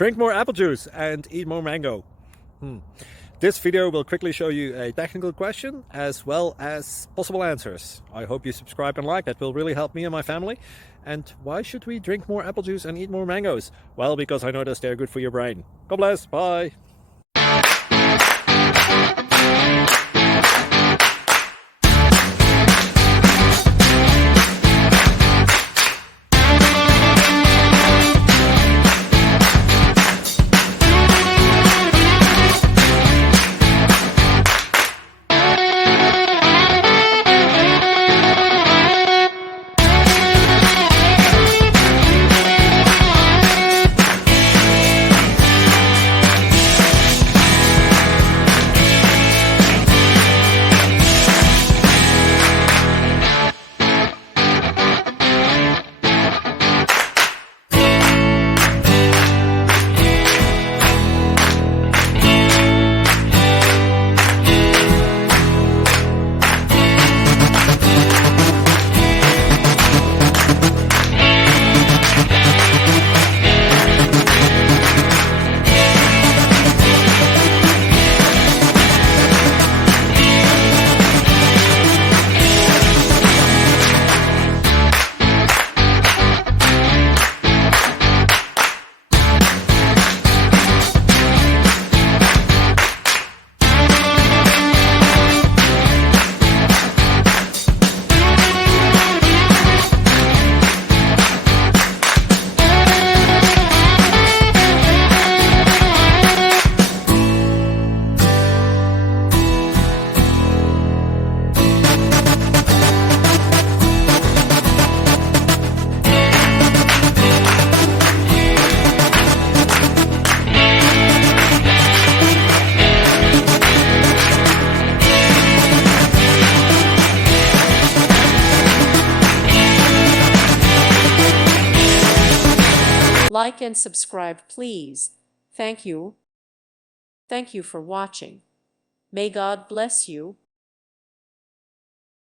Drink more apple juice and eat more mango. This video will quickly show you a technical question as well as possible answers. I hope you subscribe and like. That will really help me and my family. And why should we drink more apple juice and eat more mangoes? Well, because I noticed they're good for your brain. God bless. Bye. Like and subscribe, please. Thank you. Thank you for watching. May God bless you.